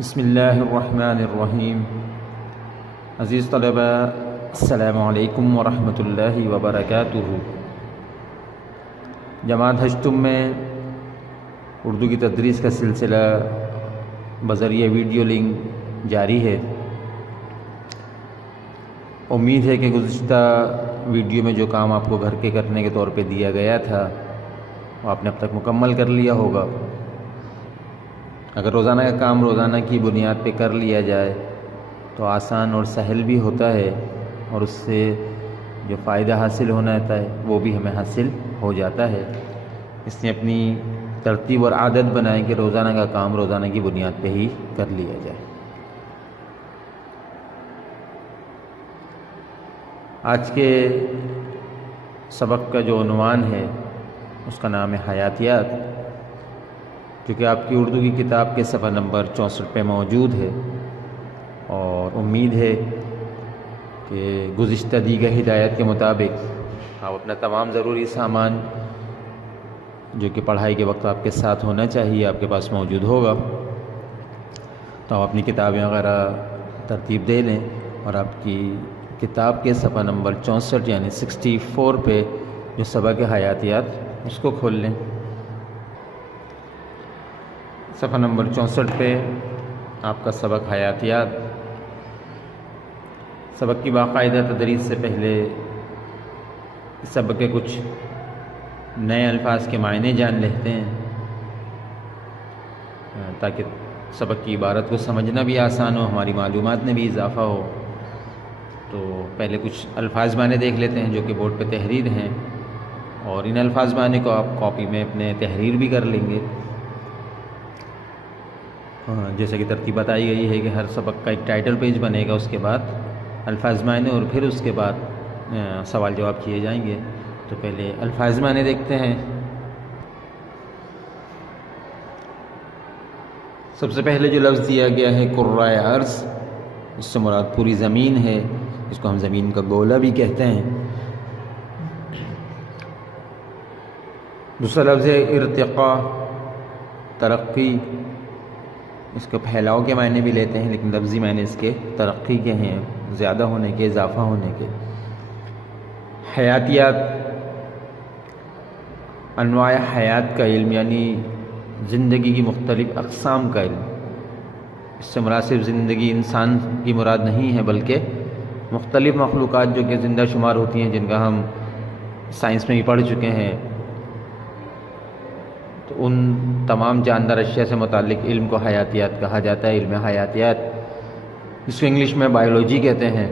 بسم اللہ الرحمن الرحیم۔ عزیز طلبہ، السلام علیکم ورحمۃ اللہ وبرکاتہ۔ جماعت ہشتم میں اردو کی تدریس کا سلسلہ بذریعہ ویڈیو لنک جاری ہے۔ امید ہے کہ گزشتہ ویڈیو میں جو کام آپ کو گھر کے کرنے کے طور پہ دیا گیا تھا وہ آپ نے اب تک مکمل کر لیا ہوگا۔ اگر روزانہ کا کام روزانہ کی بنیاد پہ کر لیا جائے تو آسان اور سہل بھی ہوتا ہے، اور اس سے جو فائدہ حاصل ہونا ہوتا ہے وہ بھی ہمیں حاصل ہو جاتا ہے۔ اس نے اپنی ترتیب اور عادت بنائیں کہ روزانہ کا کام روزانہ کی بنیاد پہ ہی کر لیا جائے۔ آج کے سبق کا جو عنوان ہے اس کا نام ہے حیاتیات، جو کہ آپ کی اردو کی کتاب کے صفحہ نمبر 64 پہ موجود ہے، اور امید ہے کہ گزشتہ دی گئی ہدایت کے مطابق آپ اپنا تمام ضروری سامان جو کہ پڑھائی کے وقت آپ کے ساتھ ہونا چاہیے آپ کے پاس موجود ہوگا، تو آپ اپنی کتابیں وغیرہ ترتیب دے لیں اور آپ کی کتاب کے صفحہ نمبر 64 یعنی 64 پہ جو سبق حیاتیات اس کو کھول لیں۔ صفحہ نمبر 64 پہ آپ کا سبق حیاتیات۔ سبق کی باقاعدہ تدریس سے پہلے اس سبق کے کچھ نئے الفاظ کے معنی جان لیتے ہیں، تاکہ سبق کی عبارت کو سمجھنا بھی آسان ہو، ہماری معلومات میں بھی اضافہ ہو۔ تو پہلے کچھ الفاظ معنی دیکھ لیتے ہیں جو کہ بورڈ پہ تحریر ہیں، اور ان الفاظ معنی کو آپ کاپی میں اپنے تحریر بھی کر لیں گے۔ جیسا کہ ترتیب بتائی گئی ہے کہ ہر سبق کا ایک ٹائٹل پیج بنے گا، اس کے بعد الفاظ معنی اور پھر اس کے بعد سوال جواب کیے جائیں گے۔ تو پہلے الفاظ معنی دیکھتے ہیں۔ سب سے پہلے جو لفظ دیا گیا ہے کرۂ ارض، اس سے مراد پوری زمین ہے، اس کو ہم زمین کا گولہ بھی کہتے ہیں۔ دوسرا لفظ ہے ارتقاء، ترقی، اس کو پھیلاؤ کے معنی بھی لیتے ہیں، لیکن لفظی معنی اس کے ترقی کے ہیں، زیادہ ہونے کے، اضافہ ہونے کے۔ حیاتیات، انواع حیات کا علم، یعنی زندگی کی مختلف اقسام کا علم۔ اس سے مراد صرف زندگی انسان کی مراد نہیں ہے، بلکہ مختلف مخلوقات جو کہ زندہ شمار ہوتی ہیں، جن کا ہم سائنس میں بھی پڑھ چکے ہیں، تو ان تمام جاندار اشیاء سے متعلق علم کو حیاتیات کہا جاتا ہے، علم حیاتیات، اس کو انگلش میں بایولوجی کہتے ہیں۔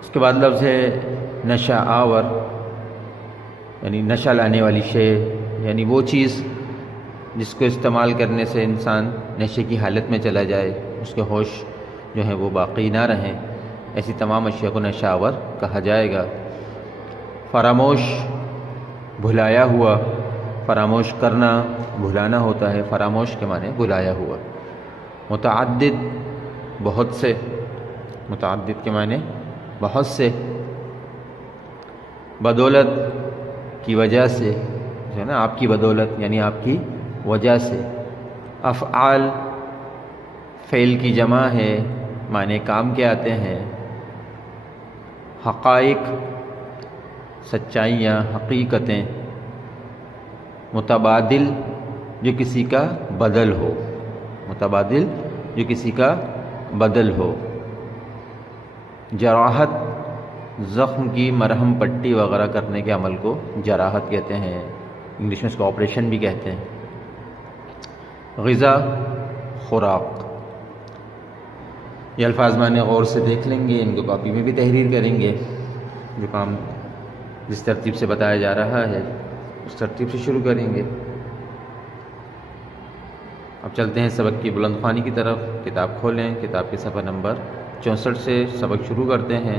اس کے بعد لفظ ہے نشہ آور، یعنی نشہ لانے والی شے، یعنی وہ چیز جس کو استعمال کرنے سے انسان نشے کی حالت میں چلا جائے، اس کے ہوش جو ہے وہ باقی نہ رہیں، ایسی تمام اشیاء کو نشہ آور کہا جائے گا۔ فراموش، بھلایا ہوا، فراموش کرنا بھلانا ہوتا ہے، فراموش کے معنی بھلایا ہوا۔ متعدد، بہت سے، متعدد کے معنی بہت سے۔ بدولت، کی وجہ سے، جو ہے نا، آپ کی بدولت یعنی آپ کی وجہ سے۔ افعال، فعل کی جمع ہے، معنی کام کے آتے ہیں۔ حقائق، سچائیاں، حقیقتیں۔ متبادل، جو کسی کا بدل ہو، متبادل جو کسی کا بدل ہو۔ جراحت، زخم کی مرہم پٹی وغیرہ کرنے کے عمل کو جراحت کہتے ہیں، انگلش میں اس کو آپریشن بھی کہتے ہیں۔ غذا، خوراک۔ یہ الفاظ معنی غور سے دیکھ لیں گے، ان کو کاپی میں بھی تحریر کریں گے۔ جو کام جس ترتیب سے بتایا جا رہا ہے اس ترتیب سے شروع کریں گے۔ اب چلتے ہیں سبق کی بلند خوانی کی طرف۔ کتاب کھولیں، کتاب کے صفحہ نمبر 64 سے سبق شروع کرتے ہیں۔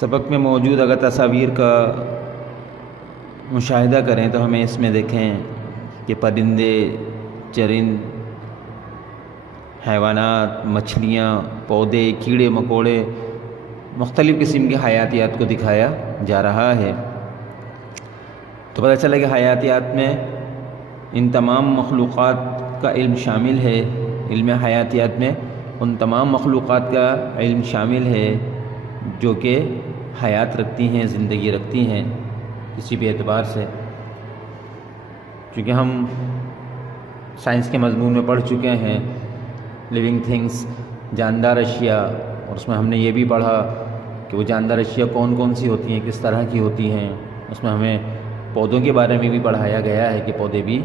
سبق میں موجود اگر تصاویر کا مشاہدہ کریں تو ہمیں اس میں دیکھیں کہ پرندے، چرند، حیوانات، مچھلیاں، پودے، کیڑے مکوڑے، مختلف قسم کی حیاتیات کو دکھایا جا رہا ہے۔ تو پتہ چلا کہ حیاتیات میں ان تمام مخلوقات کا علم شامل ہے، علم حیاتیات میں ان تمام مخلوقات کا علم شامل ہے جو کہ حیات رکھتی ہیں، زندگی رکھتی ہیں کسی بھی اعتبار سے. چونکہ ہم سائنس کے مضمون میں پڑھ چکے ہیں لیونگ تھنگس، جاندار اشیاء، اور اس میں ہم نے یہ بھی پڑھا کہ وہ جاندار اشیاء کون کون سی ہوتی ہیں، کس طرح کی ہوتی ہیں. اس میں ہمیں پودوں کے بارے میں بھی پڑھایا گیا ہے کہ پودے بھی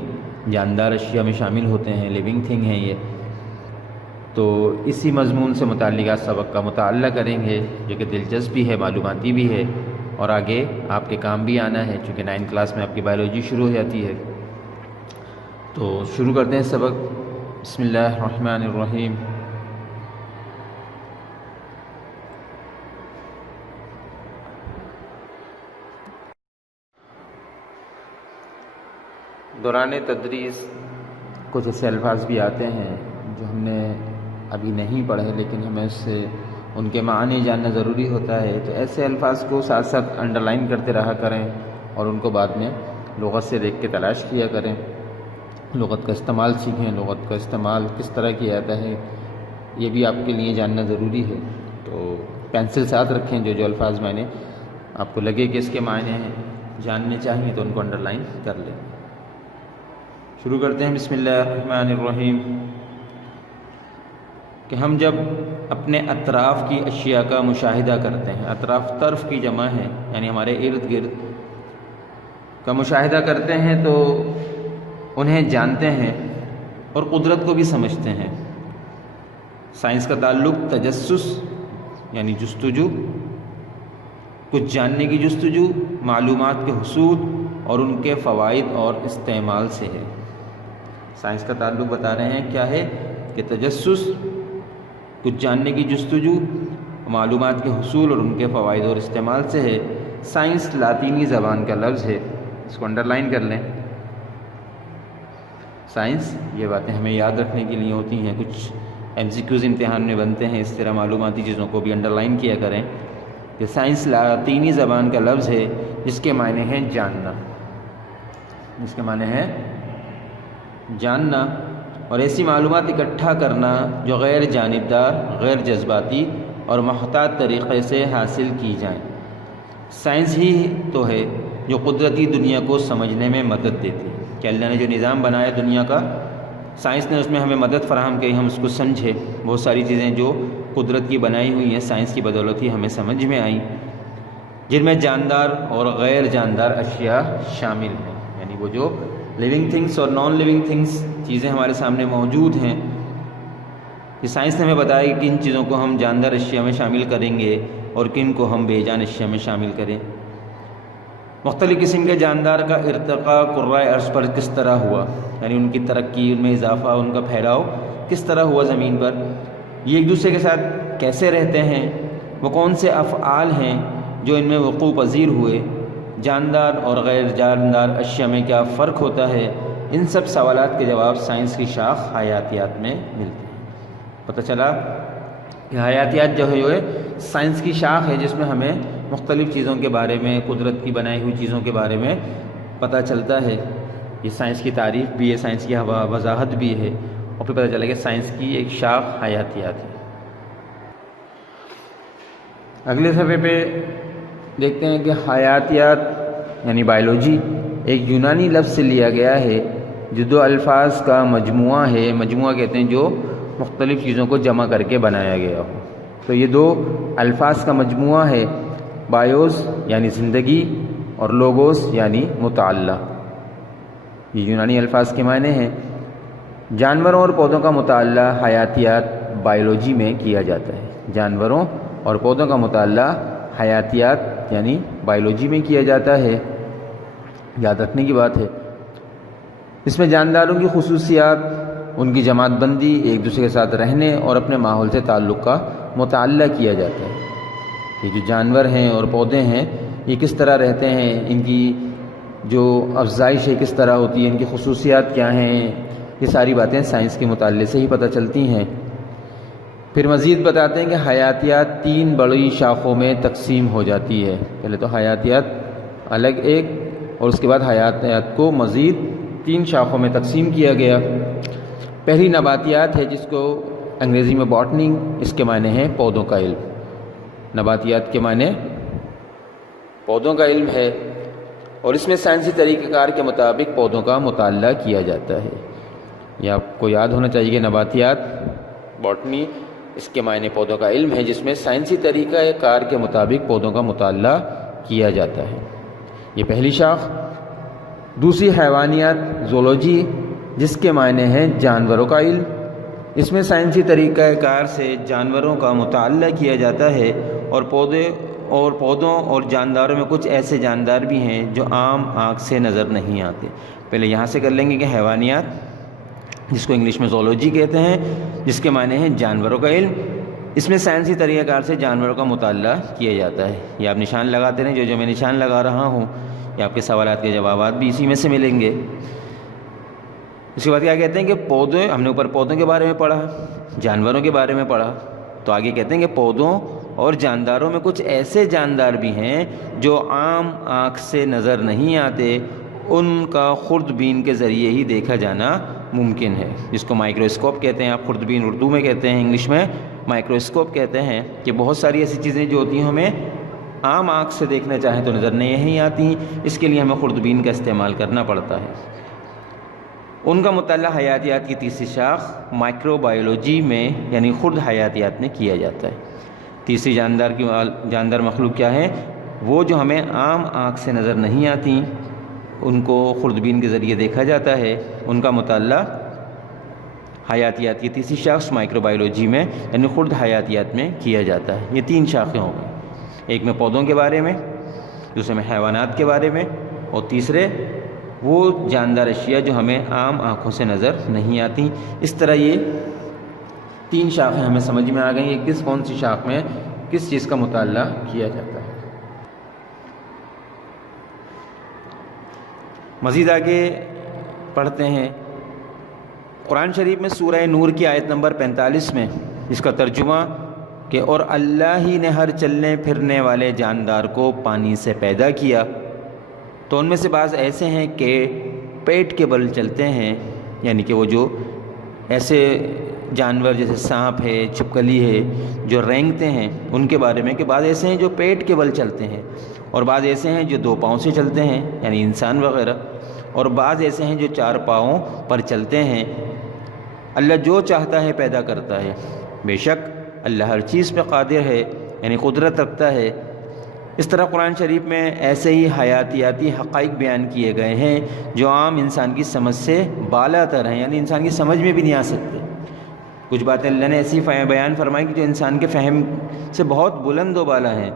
جاندار اشیاء میں شامل ہوتے ہیں، لیونگ تھنگ ہیں یہ. تو اسی مضمون سے متعلقہ سبق کا مطالعہ کریں گے جو کہ دلچسپ بھی ہے، معلوماتی بھی ہے، اور آگے آپ کے کام بھی آنا ہے چونکہ 9 کلاس میں آپ کی بایولوجی شروع ہو جاتی ہے. تو شروع کرتے ہیں سبق. بسم اللہ الرحمن الرحیم. دوران تدریس کچھ ایسے الفاظ بھی آتے ہیں جو ہم نے ابھی نہیں پڑھے لیکن ہمیں اس سے ان کے معنی جاننا ضروری ہوتا ہے. تو ایسے الفاظ کو ساتھ ساتھ انڈرلائن کرتے رہا کریں اور ان کو بعد میں لغت سے دیکھ کے تلاش کیا کریں، لغت کا استعمال سیکھیں، لغت کا استعمال کس طرح کیا جاتا ہے یہ بھی آپ کے لیے جاننا ضروری ہے. تو پینسل ساتھ رکھیں، جو جو الفاظ میں نے آپ کو لگے کہ اس کے معنی ہیں جاننے چاہیے تو ان کو انڈرلائن کر لیں. شروع کرتے ہیں. بسم اللہ الرحمن الرحیم. کہ ہم جب اپنے اطراف کی اشیاء کا مشاہدہ کرتے ہیں، اطراف طرف کی جمع ہے یعنی ہمارے ارد گرد کا مشاہدہ کرتے ہیں تو انہیں جانتے ہیں اور قدرت کو بھی سمجھتے ہیں. سائنس کا تعلق تجسس یعنی جستجو، کچھ جاننے کی جستجو، معلومات کے حصول اور ان کے فوائد اور استعمال سے ہے. سائنس کا تعلق بتا رہے ہیں کیا ہے کہ تجسس، کچھ جاننے کی جستجو، معلومات کے حصول اور ان کے فوائد اور استعمال سے ہے. سائنس لاطینی زبان کا لفظ ہے، اس کو انڈرلائن کر لیں. سائنس، یہ باتیں ہمیں یاد رکھنے کے لیے ہوتی ہیں، کچھ MCQs امتحان میں بنتے ہیں، اس طرح معلوماتی چیزوں کو بھی انڈرلائن کیا کریں کہ سائنس لاطینی زبان کا لفظ ہے جس کے معنی ہیں جاننا، جس کے معنی ہے جاننا اور ایسی معلومات اکٹھا کرنا جو غیر جانبدار، غیر جذباتی اور محتاط طریقے سے حاصل کی جائیں. سائنس ہی تو ہے جو قدرتی دنیا کو سمجھنے میں مدد دیتی ہے کہ اللہ نے جو نظام بنایا دنیا کا، سائنس نے اس میں ہمیں مدد فراہم کی، ہم اس کو سمجھے. بہت ساری چیزیں جو قدرت کی بنائی ہوئی ہیں سائنس کی بدولت ہی ہمیں سمجھ میں آئیں، جن میں جاندار اور غیر جاندار اشیاء شامل ہیں. یعنی وہ جو لیونگ تھنگس اور نان لیونگ تھنگس چیزیں ہمارے سامنے موجود ہیں، کہ سائنس نے ہمیں بتایا کہ کن چیزوں کو ہم جاندار اشیاء میں شامل کریں گے اور کن کو ہم بے جان اشیاء میں شامل کریں. مختلف قسم کے جاندار کا ارتقاء کرۂ ارض پر کس طرح ہوا، یعنی ان کی ترقی، ان میں اضافہ، ان کا پھیلاؤ کس طرح ہوا زمین پر، یہ ایک دوسرے کے ساتھ کیسے رہتے ہیں، وہ کون سے افعال ہیں جو ان میں وقوع پذیر ہوئے، جاندار اور غیر جاندار اشیاء میں کیا فرق ہوتا ہے. ان سب سوالات کے جواب سائنس کی شاخ حیاتیات میں ملتے ہیں. پتہ چلا کہ حیاتیات جو ہے سائنس کی شاخ ہے جس میں ہمیں مختلف چیزوں کے بارے میں، قدرت کی بنائی ہوئی چیزوں کے بارے میں پتہ چلتا ہے. یہ سائنس کی تعریف بھی ہے، سائنس کی وضاحت بھی ہے، اور پھر پتہ چلا کہ سائنس کی ایک شاخ حیاتیات ہے. اگلے صفحے پہ دیکھتے ہیں کہ حیاتیات یعنی بایولوجی ایک یونانی لفظ سے لیا گیا ہے جو دو الفاظ کا مجموعہ ہے. مجموعہ کہتے ہیں جو مختلف چیزوں کو جمع کر کے بنایا گیا ہو. تو یہ دو الفاظ کا مجموعہ ہے، بایوس یعنی زندگی اور لوگوس یعنی مطالعہ. یہ یونانی الفاظ کے معنی ہیں. جانوروں اور پودوں کا مطالعہ حیاتیات بایولوجی میں کیا جاتا ہے. جانوروں اور پودوں کا مطالعہ حیاتیات یعنی بایولوجی میں کیا جاتا ہے. یاد رکھنے کی بات ہے. اس میں جانداروں کی خصوصیات، ان کی جماعت بندی، ایک دوسرے کے ساتھ رہنے اور اپنے ماحول سے تعلق کا مطالعہ کیا جاتا ہے. یہ جو جانور ہیں اور پودے ہیں یہ کس طرح رہتے ہیں، ان کی جو افزائش ہے کس طرح ہوتی ہے، ان کی خصوصیات کیا ہیں، یہ ساری باتیں سائنس کے مطالعے سے ہی پتہ چلتی ہیں. پھر مزید بتاتے ہیں کہ حیاتیات 3 بڑی شاخوں میں تقسیم ہو جاتی ہے. پہلے تو حیاتیات الگ ایک، اور اس کے بعد حیاتیات کو مزید 3 شاخوں میں تقسیم کیا گیا۔ پہلی نباتیات ہے جس کو انگریزی میں باٹنی، اس کے معنی ہیں پودوں کا علم۔ نباتیات کے معنی پودوں کا علم ہے، اور اس میں سائنسی طریقہ کار کے مطابق پودوں کا مطالعہ کیا جاتا ہے۔ یہ آپ کو یاد ہونا چاہیے کہ نباتیات، باٹنی، اس کے معنی پودوں کا علم ہے جس میں سائنسی طریقہ کار کے مطابق پودوں کا مطالعہ کیا جاتا ہے۔ یہ پہلی شاخ۔ دوسری حیوانیات، زولوجی، جس کے معنی ہیں جانوروں کا علم۔ اس میں سائنسی طریقہ کار سے جانوروں کا مطالعہ کیا جاتا ہے، اور پودوں اور جانداروں میں کچھ ایسے جاندار بھی ہیں جو عام آنکھ سے نظر نہیں آتے۔ پہلے یہاں سے کر لیں گے کہ حیوانیات، جس کو انگلش میں زولوجی کہتے ہیں، جس کے معنی ہیں جانوروں کا علم۔ اس میں سائنسی طریقہ کار سے جانوروں کا مطالعہ کیا جاتا ہے۔ یہ آپ نشان لگاتے رہیں، جو میں نشان لگا رہا ہوں، یہ آپ کے سوالات کے جوابات بھی اسی میں سے ملیں گے۔ اس کے بعد کیا کہتے ہیں کہ پودے، ہم نے اوپر پودوں کے بارے میں پڑھا، جانوروں کے بارے میں پڑھا، تو آگے کہتے ہیں کہ پودوں اور جانداروں میں کچھ ایسے جاندار بھی ہیں جو عام آنکھ سے نظر نہیں آتے، ان کا خوردبین کے ذریعے ہی دیکھا جانا ممکن ہے، جس کو مائکروسکوپ کہتے ہیں۔ آپ خوردبین اردو میں کہتے ہیں، انگلش میں مائکروسکوپ کہتے ہیں، کہ بہت ساری ایسی چیزیں جو ہوتی ہیں ہمیں عام آنکھ سے دیکھنا چاہیں تو نظر نہیں آتی، اس کے لیے ہمیں خوردبین کا استعمال کرنا پڑتا ہے۔ ان کا مطالعہ حیاتیات کی تیسری شاخ مائکرو بایولوجی میں یعنی خرد حیاتیات میں کیا جاتا ہے۔ تیسری جاندار مخلوق کیا ہے؟ وہ جو ہمیں عام آنکھ سے نظر نہیں آتی، ان کو خوردبین کے ذریعے دیکھا جاتا ہے، ان کا مطالعہ حیاتیات کی تیسری شاخ مائکرو بایولوجی میں یعنی خرد حیاتیات میں کیا جاتا ہے۔ یہ 3 شاخیں ہوں گی، ایک میں پودوں کے بارے میں، دوسرے میں حیوانات کے بارے میں، اور تیسرے وہ جاندار اشیاء جو ہمیں عام آنکھوں سے نظر نہیں آتی۔ اس طرح یہ 3 شاخیں ہمیں سمجھ میں آ گئیں، یہ کون سی شاخ میں کس چیز کا مطالعہ کیا جاتا ہے۔ مزید آگے پڑھتے ہیں قرآن شریف میں سورہ نور کی آیت نمبر 45 میں، اس کا ترجمہ کہ اور اللہ ہی نے ہر چلنے پھرنے والے جاندار کو پانی سے پیدا کیا، تو ان میں سے بعض ایسے ہیں کہ پیٹ کے بل چلتے ہیں، یعنی کہ وہ جو ایسے جانور جیسے سانپ ہے، چھپکلی ہے، جو رینگتے ہیں، ان کے بارے میں کہ بعض ایسے ہیں جو پیٹ کے بل چلتے ہیں، اور بعض ایسے ہیں جو 2 پاؤں سے چلتے ہیں یعنی انسان وغیرہ، اور بعض ایسے ہیں جو 4 پاؤں پر چلتے ہیں۔ اللہ جو چاہتا ہے پیدا کرتا ہے، بے شک اللہ ہر چیز پہ قادر ہے یعنی قدرت رکھتا ہے۔ اس طرح قرآن شریف میں ایسے ہی حیاتیاتی حقائق بیان کیے گئے ہیں جو عام انسان کی سمجھ سے بالا تر ہیں، یعنی انسان کی سمجھ میں بھی نہیں آ سکتے۔ کچھ باتیں اللہ نے ایسی بیان فرمائی کہ جو انسان کے فہم سے بہت بلند و بالا ہیں۔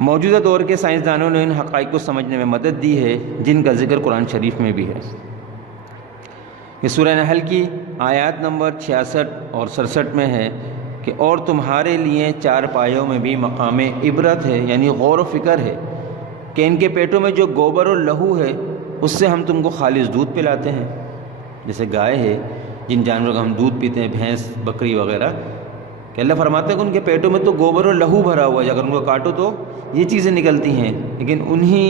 موجودہ دور کے سائنسدانوں نے ان حقائق کو سمجھنے میں مدد دی ہے، جن کا ذکر قرآن شریف میں بھی ہے۔ یہ سورہ نحل کی آیات نمبر 66 اور 67 میں ہے کہ اور تمہارے لیے 4 پایوں میں بھی مقام عبرت ہے، یعنی غور و فکر ہے، کہ ان کے پیٹوں میں جو گوبر اور لہو ہے اس سے ہم تم کو خالص دودھ پلاتے ہیں۔ جیسے گائے ہے، جن جانوروں کا ہم دودھ پیتے ہیں، بھینس، بکری وغیرہ، کہ اللہ فرماتے ہیں کہ ان کے پیٹوں میں تو گوبر اور لہو بھرا ہوا ہے، اگر ان کو کاٹو تو یہ چیزیں نکلتی ہیں، لیکن انہی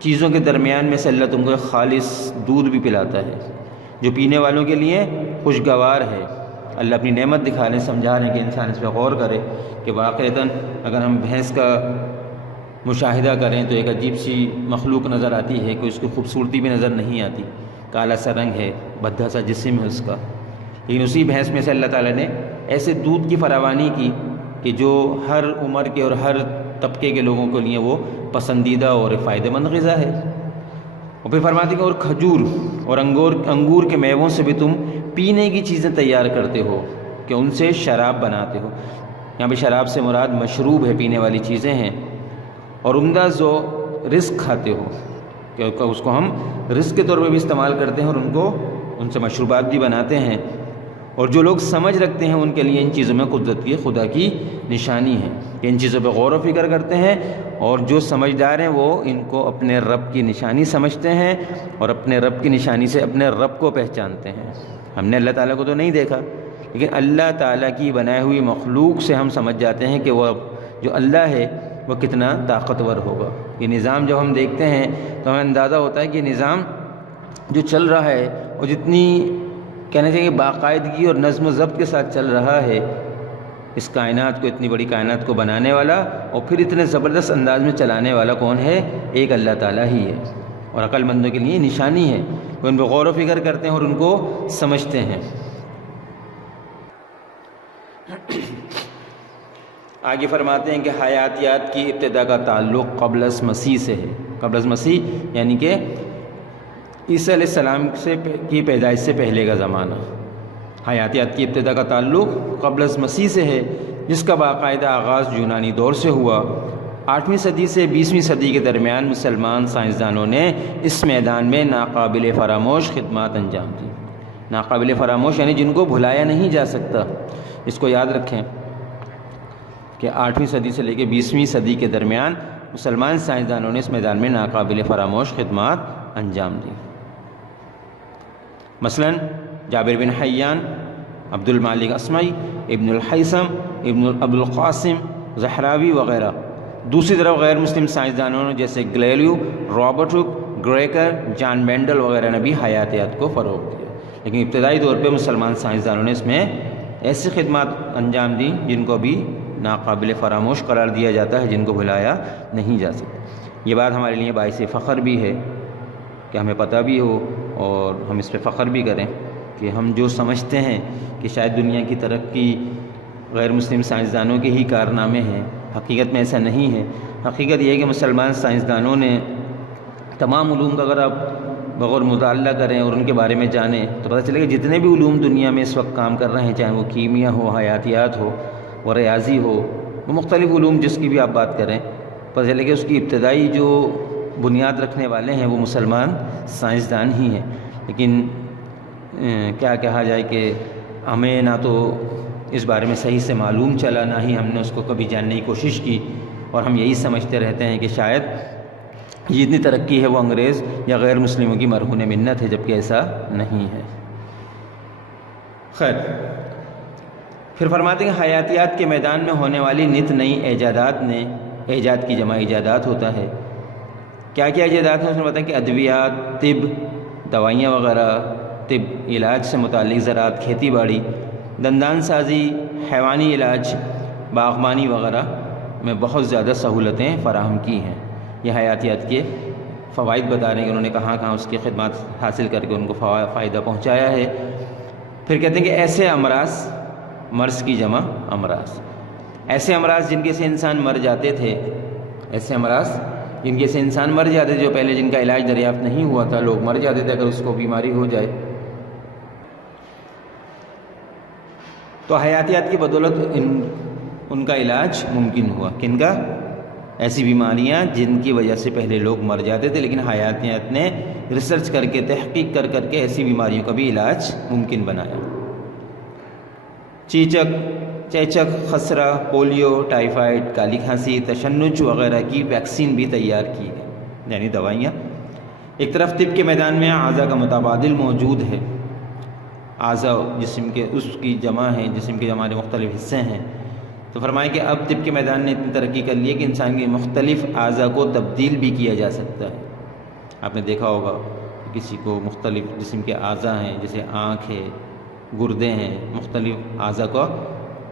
چیزوں کے درمیان میں سے اللہ تم کو ایک خالص دودھ بھی پلاتا ہے جو پینے والوں کے لیے خوشگوار ہے۔ اللہ اپنی نعمت دکھا رہے ہیں، سمجھا رہے ہیں کہ انسان اس پہ غور کرے کہ واقعتاً اگر ہم بھینس کا مشاہدہ کریں تو ایک عجیب سی مخلوق نظر آتی ہے، کہ اس کی خوبصورتی بھی نظر نہیں آتی، کالا سا رنگ ہے، بھدھا سا جسم ہے اس کا، لیکن اسی بھینس میں سے اللہ تعالیٰ نے ایسے دودھ کی فراوانی کی کہ جو ہر عمر کے اور ہر طبقے کے لوگوں کے لیے وہ پسندیدہ اور فائدہ مند غذا ہے۔ اور پھر فرماتے ہیں اور کھجور اور انگور کے میووں سے بھی تم پینے کی چیزیں تیار کرتے ہو، کہ ان سے شراب بناتے ہو۔ یہاں پہ شراب سے مراد مشروب ہے، پینے والی چیزیں ہیں، اور عمدہ ذو رزق کھاتے ہو، کہ اس کو ہم رزق کے طور پہ بھی استعمال کرتے ہیں، اور ان سے مشروبات بھی بناتے ہیں۔ اور جو لوگ سمجھ رکھتے ہیں ان کے لیے ان چیزوں میں قدرت کی خدا کی نشانی ہے، کہ ان چیزوں پہ غور و فکر کرتے ہیں، اور جو سمجھدار ہیں وہ ان کو اپنے رب کی نشانی سمجھتے ہیں، اور اپنے رب کی نشانی سے اپنے رب کو پہچانتے ہیں۔ ہم نے اللہ تعالیٰ کو تو نہیں دیکھا، لیکن اللہ تعالیٰ کی بنائی ہوئی مخلوق سے ہم سمجھ جاتے ہیں کہ وہ جو اللہ ہے وہ کتنا طاقتور ہوگا۔ یہ نظام جب ہم دیکھتے ہیں تو ہمیں اندازہ ہوتا ہے کہ یہ نظام جو چل رہا ہے وہ جتنی کہنا چاہیے باقاعدگی اور نظم و ضبط کے ساتھ چل رہا ہے، اس کائنات کو، اتنی بڑی کائنات کو بنانے والا اور پھر اتنے زبردست انداز میں چلانے والا کون ہے؟ ایک اللہ تعالیٰ ہی ہے۔ اور عقل مندوں کے لیے نشانی ہے، وہ ان پہ غور و فکر کرتے ہیں اور ان کو سمجھتے ہیں۔ آگے فرماتے ہیں کہ حیاتیات کی ابتدا کا تعلق قبل از مسیح سے ہے۔ قبل از مسیح یعنی کہ عیسیٰ علیہ السلام کی پیدائش سے پہلے کا زمانہ۔ حیاتیات کی ابتدا کا تعلق قبل از مسیح سے ہے، جس کا باقاعدہ آغاز یونانی دور سے ہوا۔ 8ویں صدی سے 20ویں صدی کے درمیان مسلمان سائنسدانوں نے اس میدان میں ناقابل فراموش خدمات انجام دی۔ ناقابل فراموش یعنی جن کو بھلایا نہیں جا سکتا۔ اس کو یاد رکھیں کہ 8ویں صدی سے لے کے 20ویں صدی کے درمیان مسلمان سائنسدانوں نے اس میدان میں ناقابل فراموش خدمات انجام دی۔ مثلاً جابر بن حیان، عبد المالک اصمعی، ابن الحیثم، ابن ابو القاسم زہراوی وغیرہ۔ دوسری طرف غیر مسلم سائنسدانوں نے جیسے گلیلیو، رابرٹ ہک، گریکر، جان مینڈل وغیرہ نے بھی حیاتیات کو فروغ دیا، لیکن ابتدائی طور پہ مسلمان سائنسدانوں نے اس میں ایسی خدمات انجام دی جن کو بھی ناقابل فراموش قرار دیا جاتا ہے، جن کو بھلایا نہیں جا سکتا۔ یہ بات ہمارے لیے باعث فخر بھی ہے کہ ہمیں پتہ بھی ہو اور ہم اس پہ فخر بھی کریں کہ ہم جو سمجھتے ہیں کہ شاید دنیا کی ترقی غیر مسلم سائنسدانوں کے ہی کارنامے ہیں، حقیقت میں ایسا نہیں ہے۔ حقیقت یہ ہے کہ مسلمان سائنسدانوں نے تمام علوم کا اگر آپ بغور مطالعہ کریں اور ان کے بارے میں جانیں تو پتہ چلے کہ جتنے بھی علوم دنیا میں اس وقت کام کر رہے ہیں، چاہے وہ کیمیا ہو، حیاتیات ہو، وہ ریاضی ہو، وہ مختلف علوم جس کی بھی آپ بات کریں، پتہ چلے کہ اس کی ابتدائی جو بنیاد رکھنے والے ہیں وہ مسلمان سائنسدان ہی ہیں۔ لیکن کیا کہا جائے کہ ہمیں نہ تو اس بارے میں صحیح سے معلوم چلا، نہ ہی ہم نے اس کو کبھی جاننے کی کوشش کی، اور ہم یہی سمجھتے رہتے ہیں کہ شاید یہ اتنی ترقی ہے وہ انگریز یا غیر مسلموں کی مرہون منت ہے، جبکہ ایسا نہیں ہے۔ خیر، پھر فرماتے ہیں کہ حیاتیات کے میدان میں ہونے والی نت نئی ایجادات نے، ایجاد کی جمع ایجادات ہوتا ہے، کیا کیا ایجادات ہیں؟ اس میں بتائیں کہ ادویات، طب، دوائیاں وغیرہ، طب علاج سے متعلق زراعت، کھیتی باڑی، دندان سازی، حیوانی علاج، باغبانی وغیرہ میں بہت زیادہ سہولتیں فراہم کی ہیں۔ یہ حیاتیات کے فوائد بتا رہے ہیں کہ انہوں نے کہاں کہاں اس کی خدمات حاصل کر کے ان کو فائدہ پہنچایا ہے۔ پھر کہتے ہیں کہ ایسے امراض، مرض کی جمع امراض، ایسے امراض جن کے سے انسان مر جاتے تھے، ایسے امراض جن کے سے انسان مر جاتے تھے، جو پہلے جن کا علاج دریافت نہیں ہوا تھا، لوگ مر جاتے تھے اگر اس کو بیماری ہو جائے، تو حیاتیات کی بدولت ان کا علاج ممکن ہوا۔ کن کا؟ ایسی بیماریاں جن کی وجہ سے پہلے لوگ مر جاتے تھے، لیکن حیاتیات نے ریسرچ کر کے، تحقیق کر کے ایسی بیماریوں کا بھی علاج ممکن بنایا۔ چیچک، خسرہ، پولیو، ٹائیفائڈ، کالی کھانسی، تشنج وغیرہ کی ویکسین بھی تیار کی گئی، یعنی دوائیاں۔ ایک طرف طب کے میدان میں اعضاء کا متبادل موجود ہے۔ اعضاء جسم کے، اس کی جمع ہے، جسم کے ہمارے مختلف حصے ہیں، تو فرمائیں کہ اب طب کے میدان نے اتنی ترقی کر لی ہے کہ انسان کے مختلف اعضاء کو تبدیل بھی کیا جا سکتا ہے۔ آپ نے دیکھا ہوگا کسی کو مختلف جسم کے اعضاء ہیں، جیسے آنکھ ہے، گردے ہیں، مختلف اعضاء کو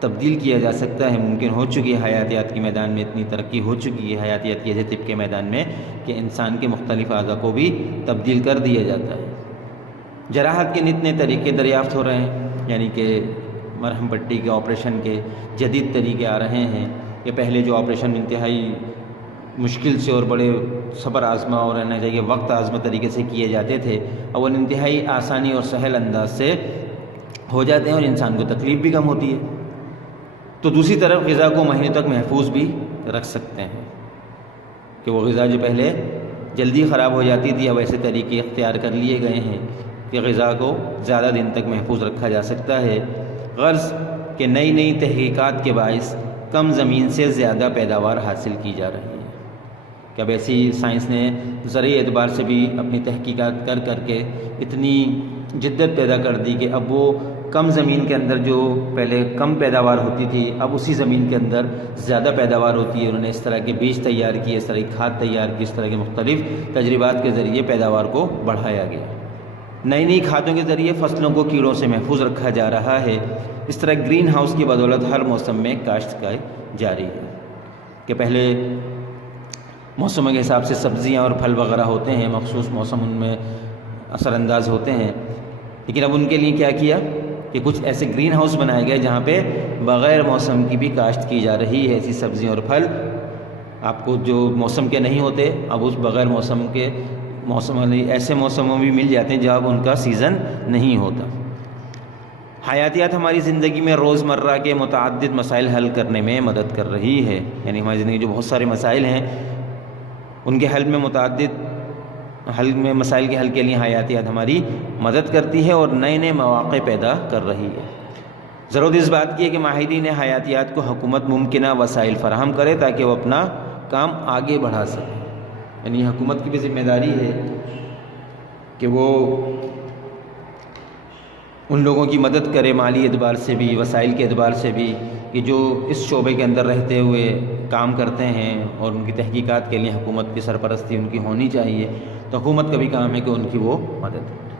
تبدیل کیا جا سکتا ہے، ممکن ہو چکی ہے۔ حیاتیات کے میدان میں اتنی ترقی ہو چکی ہے، حیاتیات کے طب کے میدان میں، کہ انسان کے مختلف اعضاء کو بھی تبدیل کر دیا جاتا ہے۔ جراحت کے نت نئے طریقے دریافت ہو رہے ہیں، یعنی کہ مرہم پٹی کے آپریشن کے جدید طریقے آ رہے ہیں، کہ پہلے جو آپریشن انتہائی مشکل سے اور بڑے صبر آزما اور رہنا چاہیے وقت آزما طریقے سے کیے جاتے تھے، اور وہ انتہائی آسانی اور سہل انداز سے ہو جاتے ہیں اور انسان کو تکلیف بھی کم ہوتی ہے۔ تو دوسری طرف غذا کو مہینوں تک محفوظ بھی رکھ سکتے ہیں، کہ وہ غذا جو پہلے جلدی خراب ہو جاتی تھی، اب ایسے طریقے اختیار کر لیے گئے ہیں کہ غذا کو زیادہ دن تک محفوظ رکھا جا سکتا ہے۔ غرض کہ نئی تحقیقات کے باعث کم زمین سے زیادہ پیداوار حاصل کی جا رہی ہے، کہ اب ایسی سائنس نے زرعی اعتبار سے بھی اپنی تحقیقات کر کے اتنی جدت پیدا کر دی کہ اب وہ کم زمین کے اندر جو پہلے کم پیداوار ہوتی تھی، اب اسی زمین کے اندر زیادہ پیداوار ہوتی ہے۔ انہوں نے اس طرح کے بیج تیار کیے، اس طرح کی کھاد تیار کی، اس طرح کے مختلف تجربات کے ذریعے پیداوار کو بڑھایا گیا۔ نئی نئی کھادوں کے ذریعے فصلوں کو کیڑوں سے محفوظ رکھا جا رہا ہے۔ اس طرح گرین ہاؤس کی بدولت ہر موسم میں کاشت کی جاری ہے کہ پہلے موسموں کے حساب سے سبزیاں اور پھل وغیرہ ہوتے ہیں، مخصوص موسم ان میں اثر انداز ہوتے ہیں، لیکن اب ان کے لیے کیا کیا کہ کچھ ایسے گرین ہاؤس بنائے گئے جہاں پہ بغیر موسم کی بھی کاشت کی جا رہی ہے۔ ایسی سبزیاں اور پھل آپ کو جو موسم کے نہیں ہوتے اب اس بغیر موسم کے ایسے موسموں بھی مل جاتے ہیں جب ان کا سیزن نہیں ہوتا۔ حیاتیات ہماری زندگی میں روزمرہ کے متعدد مسائل حل کرنے میں مدد کر رہی ہے، یعنی ہماری زندگی جو بہت سارے مسائل ہیں ان کے مسائل کے حل کے لیے حیاتیات ہماری مدد کرتی ہے اور نئے نئے مواقع پیدا کر رہی ہے۔ ضرورت اس بات کی ہے کہ ماہرین حیاتیات کو حکومت ممکنہ وسائل فراہم کرے تاکہ وہ اپنا کام آگے بڑھا سکے، یعنی حکومت کی بھی ذمہ داری ہے کہ وہ ان لوگوں کی مدد کرے مالی اعتبار سے بھی، وسائل کے اعتبار سے بھی، کہ جو اس شعبے کے اندر رہتے ہوئے کام کرتے ہیں اور ان کی تحقیقات کے لیے حکومت کی سرپرستی ان کی ہونی چاہیے، تو حکومت کا بھی کام ہے کہ ان کی وہ مدد کرے۔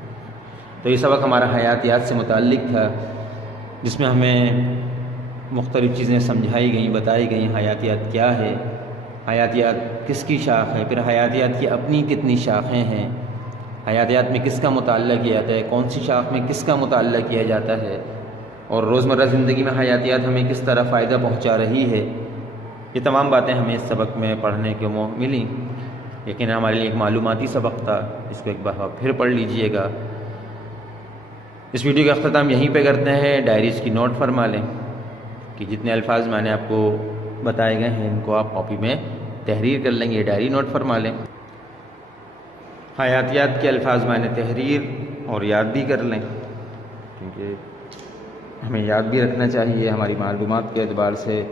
تو یہ سبق ہمارا حیاتیات سے متعلق تھا، جس میں ہمیں مختلف چیزیں سمجھائی گئیں، بتائی گئیں۔ حیاتیات کیا ہے، حیاتیات کس کی شاخ ہے، پھر حیاتیات کی اپنی کتنی شاخیں ہیں، حیاتیات میں کس کا مطالعہ کیا جاتا ہے، کون سی شاخ میں کس کا مطالعہ کیا جاتا ہے، اور روزمرہ زندگی میں حیاتیات ہمیں کس طرح فائدہ پہنچا رہی ہے، یہ تمام باتیں ہمیں اس سبق میں پڑھنے کو ملیں۔ لیکن ہمارے لیے ایک معلوماتی سبق تھا، اس کو ایک بار پھر پڑھ لیجئے گا۔ اس ویڈیو کا اختتام یہیں پہ کرتے ہیں۔ ڈائریز کی نوٹ فرما لیں کہ جتنے الفاظ میں نے آپ کو بتائے گئے ہیں ان کو آپ کاپی میں تحریر کر لیں گے، ڈائری نوٹ فرما لیں۔ حیاتیات کے الفاظ معنی تحریر اور یاد بھی کر لیں، کیونکہ ہمیں یاد بھی رکھنا چاہیے۔ ہماری معلومات کے اعتبار سے،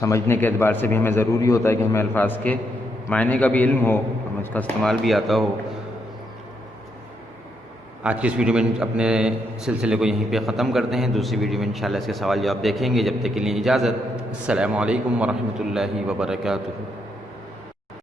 سمجھنے کے اعتبار سے بھی ہمیں ضروری ہوتا ہے کہ ہمیں الفاظ کے معنی کا بھی علم ہو، ہمیں اس کا استعمال بھی آتا ہو۔ آج کی اس ویڈیو میں اپنے سلسلے کو یہیں پہ ختم کرتے ہیں۔ دوسری ویڈیو میں انشاءاللہ اس کے سوال جواب دیکھیں گے۔ جب تک کے لیے اجازت۔ السلام علیکم ورحمۃ اللہ وبرکاتہ۔